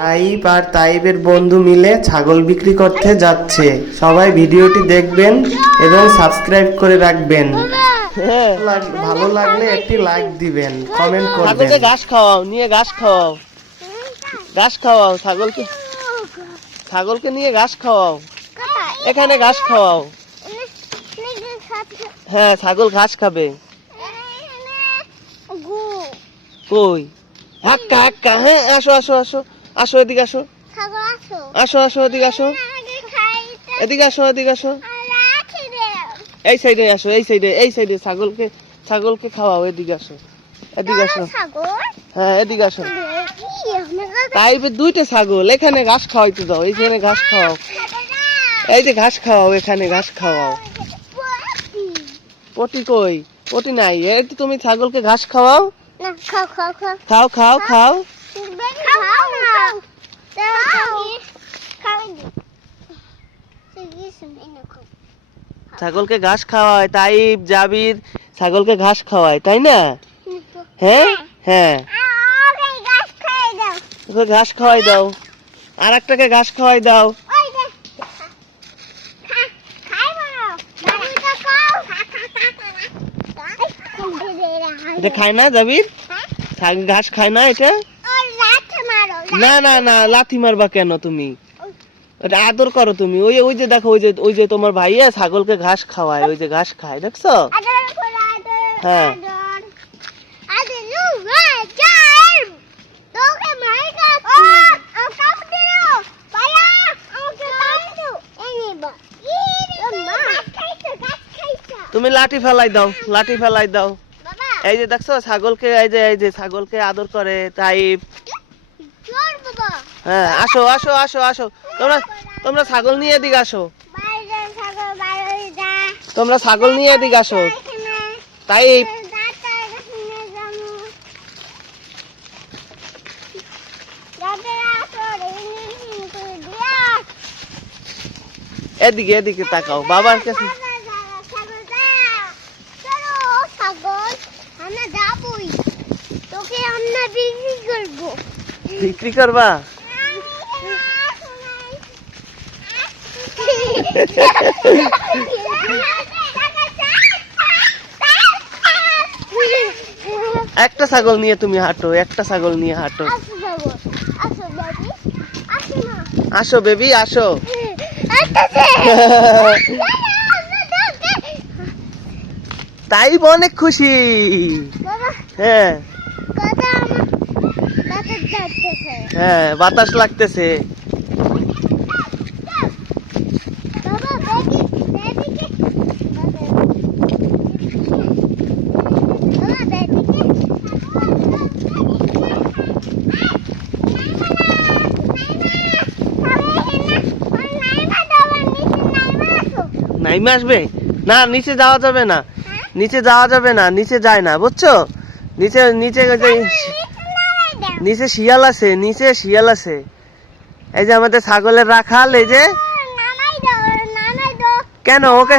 তাইব আর তাইবের বন্ধু মিলে ছাগল বিক্রি করতে যাচ্ছে। সবাই ভিডিওটি দেখবেন এবং সাবস্ক্রাইব করে রাখবেন। ভালো লাগলে একটি লাইক দিবেন, কমেন্ট করবেন। ছাগলকে ঘাস খাওয়াও, নিয়ে ঘাস খাওয়াও, ঘাস খাওয়াও ছাগলকে, ছাগলকে নিয়ে ঘাস খাওয়াও, এখানে ঘাস খাওয়াও। হ্যাঁ, ছাগল ঘাস খাবে। কই হাক্কা হাক্কা। হ্যাঁ, আসো আসো আসো আসো, এদিকে আসো, আসো আসো, এদিকে আসো, এদিকে আসো, এদিকে আসো, এই সাইডে আসো, এই সাইডে, এই সাইডে ছাগলকে, ছাগলকে খাওয়াও। এদিকে আসো, এদিকে আসো। হ্যাঁ, এদিকে আসো। তাই দুইটা ছাগল, এখানে ঘাস খাওয়াইতে দাও, এইখানে ঘাস খাওয়াও, এই যে ঘাস খাওয়াও, এখানে ঘাস খাওয়াও। পটি কই? পটি নাই। এই তো তুমি ছাগলকে ঘাস খাওয়াও। খাও খাও খাও। ছাগলকে ঘাস খাওয়ায় তাইব, জাবির ছাগলকে ঘাস খাওয়ায়, তাই না? হ্যাঁ হ্যাঁ, ঘাস খাওয়াই দাও, আর একটাকে ঘাস খাওয়াই দাও। এটা খায় না জাবির? ঘাস খায় না এটা? না না না, লাথি মারবা কেন তুমি? এটা আদর করো তুমি। ওই ওই যে দেখো, ওই যে তোমার ভাইয়া ছাগলকে ঘাস খাওয়ায়, ওই যে ঘাস খায়, দেখছো? হ্যাঁ, তুমি লাঠি ফেলাই দাও, লাঠি ফেলাই দাও। এই যে দেখছো ছাগলকে, এই যে ছাগলকে আদর করে তাই। হ্যাঁ, আসো আসো আসো আসো, তোমরা তোমরা ছাগল নিয়ে এদিকে আসো, তোমরা ছাগল নিয়ে এদিকে আসো। তাই এদিকে, এদিকে তাকাও, বাবার কাছে। বিক্রি করবা? একটা ছাগল নিয়ে তুমি হাঁটো, একটা ছাগল নিয়ে হাঁটো। আসো বেবি, আসো। তাই অনেক খুশি। হ্যাঁ হ্যাঁ, বাতাস লাগতেছে। নাইমা আসবে না, নিচে যাওয়া যাবে না, নিচে যাওয়া যাবে না, নিচে যায় না, বুঝছো? নিচে নিচে নিচে শিয়াল আছে, নিচে শিয়াল আছে। এই যে আমাদের ছাগলের রাখাল, এই যে। কেন ওকে